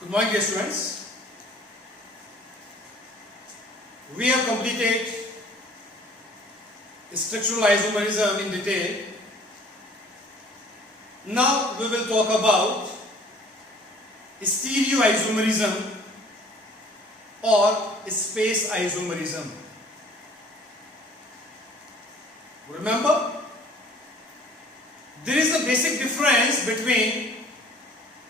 Good morning, dear students. We have completed structural isomerism in detail. Now we will talk about stereoisomerism or space isomerism. Remember, there is a basic difference between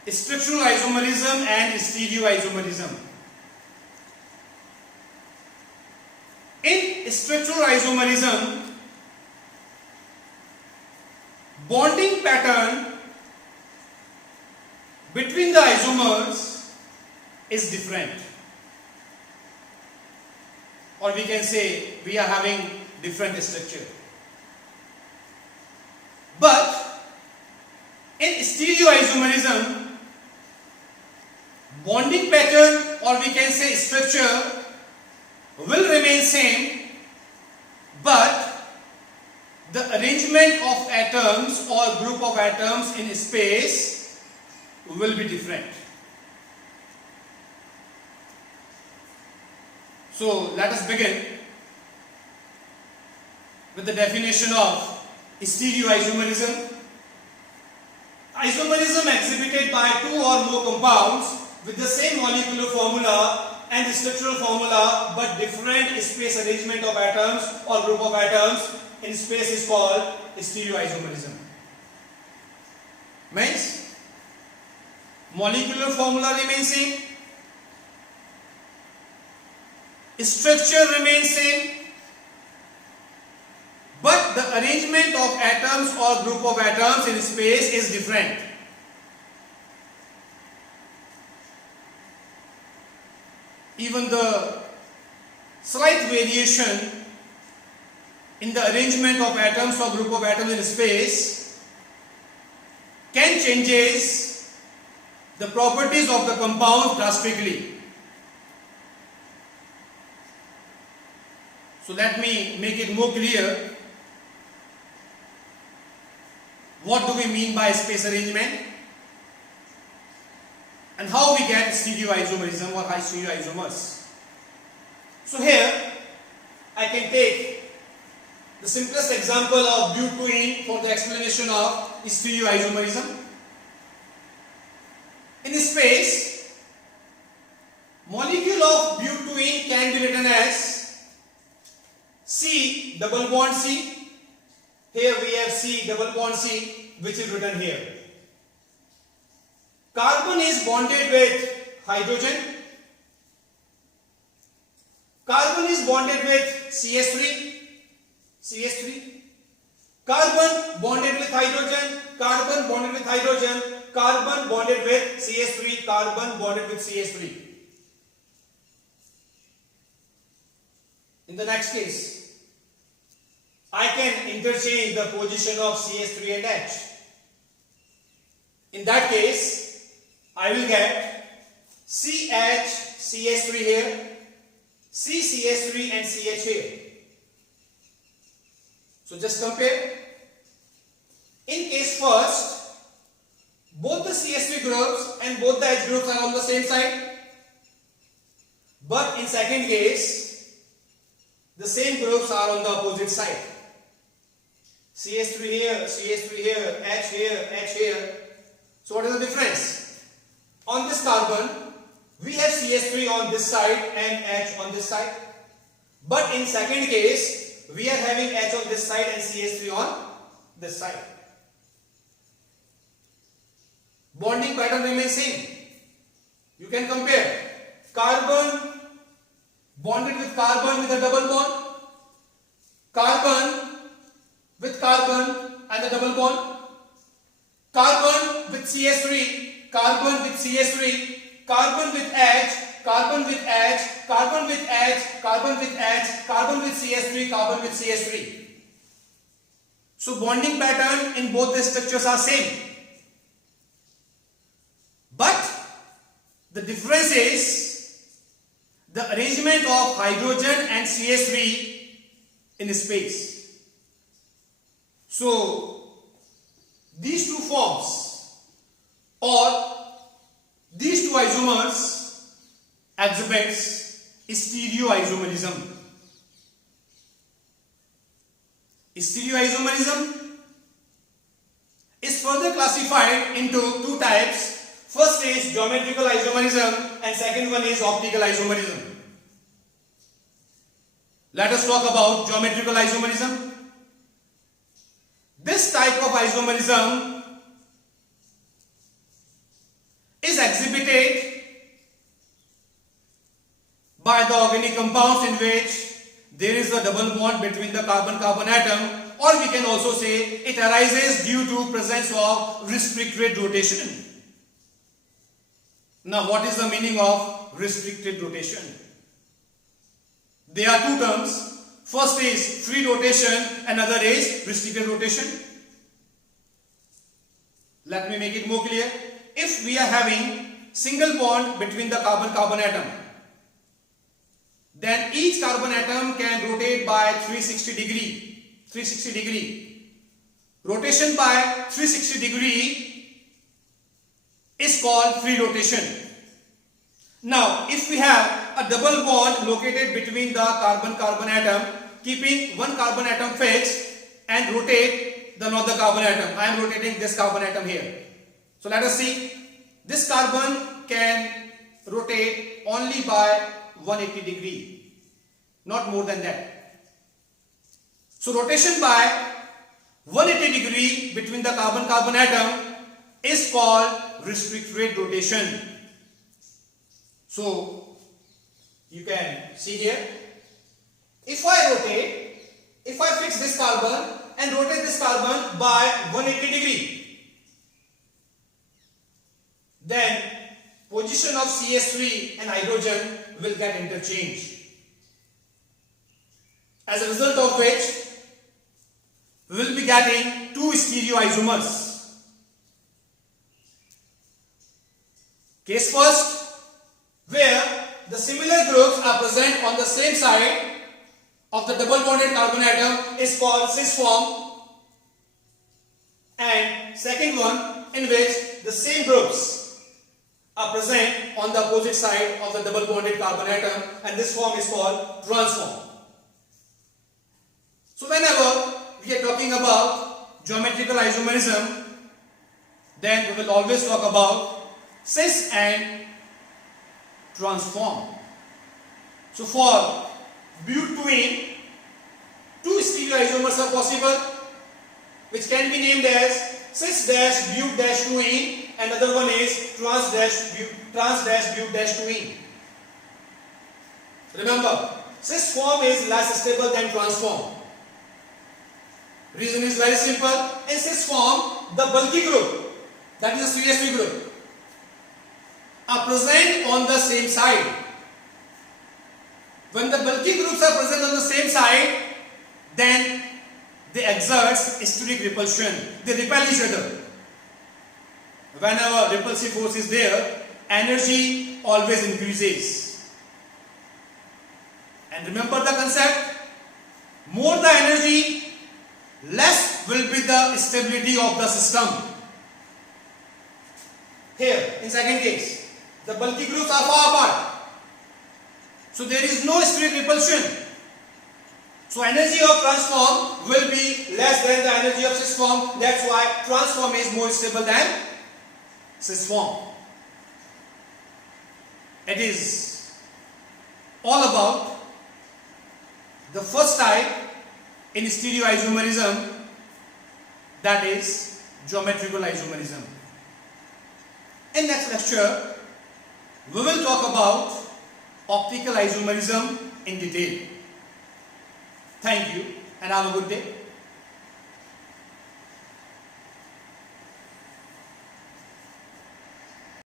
structural isomerism and stereoisomerism. In structural isomerism, bonding pattern between the isomers is different, or we can say we are having different structure. But in stereoisomerism, bonding pattern, or we can say structure, will remain same, but the arrangement of atoms or group of atoms in space will be different. So let us begin with the definition of stereoisomerism. Isomerism exhibited by two or more compounds with the same molecular formula and structural formula but different space arrangement of atoms or group of atoms in space is called stereoisomerism. Means molecular formula remains same, structure remains same, but the arrangement of atoms or group of atoms in space is different. Even the slight variation in the arrangement of atoms or group of atoms in space can changes the properties of the compound drastically. So let me make it more clear. What do we mean by space arrangement and how we get stereoisomerism or high stereoisomers? So here I can take the simplest example of butene for the explanation of stereoisomerism. In space, molecule of butene can be written as C double bond C. Here we have C double bond C, which is written here. Carbon is bonded with hydrogen. Carbon is bonded with CH3. Carbon bonded with hydrogen. Carbon bonded with hydrogen. Carbon bonded with CH3. Carbon bonded with CH3. In the next case, I can interchange the position of CH3 and H. In that case, I will get CH, CH3 here, CCH3 and CH here. So just compare. In case first, both the CH3 groups and both the H groups are on the same side. But in second case, the same groups are on the opposite side. CH3 here, CH3 here, H here, H here. So what is the difference? On this carbon, we have CH3 on this side and H on this side. But in second case, we are having H on this side and CH3 on this side. Bonding pattern remains same. You can compare carbon bonded with carbon with a double bond, carbon with carbon and the double bond, carbon with CH3, carbon with CH3, carbon with H, carbon with H, carbon with H, carbon with H, carbon with CH3, carbon with CH3. So bonding pattern in both the structures are same. But the difference is the arrangement of hydrogen and CH3 in space. So these two forms or these two isomers exhibits stereoisomerism. Stereoisomerism is further classified into two types. First is geometrical isomerism and second one is optical isomerism. Let us talk about geometrical isomerism. This type of isomerism is exhibited by the organic compounds in which there is a double bond between the carbon-carbon atom, or we can also say it arises due to presence of restricted rotation. Now, what is the meaning of restricted rotation? There are two terms. First is free rotation, another is restricted rotation. Let me make it more clear. If we are having single bond between the carbon-carbon atom, then each carbon atom can rotate by 360 degree. Rotation by 360 degree is called free rotation. Now, if we have a double bond located between the carbon-carbon atom, keeping one carbon atom fixed and rotate the another carbon atom. I am rotating this carbon atom here. So let us see. This carbon can rotate only by 180 degree, not more than that. So rotation by 180 degree between the carbon-carbon atom is called restricted rotation. So you can see here, if I fix this carbon and rotate this carbon by 180 degree, then position of CH3 and hydrogen will get interchanged. As a result of which, we will be getting two stereoisomers. Case first, where the similar groups are present on the same side of the double bonded carbon atom is called cis form, and second one in which the same groups are present on the opposite side of the double bonded carbon atom, and this form is called trans form. So whenever we are talking about geometrical isomerism, then we will always talk about cis and trans form. So for butene, two stereoisomers are possible, which can be named as cis-but-2ene, and another one is trans-but-2ene. Remember, cis form is less stable than trans form. Reason is very simple. In cis form, the bulky group, that is the CH3 group, are present on the same side. When the bulky groups are present on the same side, then they exert steric repulsion. They repel each other. Whenever repulsive force is there, energy always increases. And remember the concept, more the energy, less will be the stability of the system. Here, in second case, the bulky groups are far apart. So there is no steric repulsion. So energy of trans form will be less than the energy of cis form. That's why trans form is more stable than cis form. It is all about the first type in stereoisomerism, that is geometrical isomerism. In next lecture, we will talk about optical isomerism in detail. Thank you and have a good day.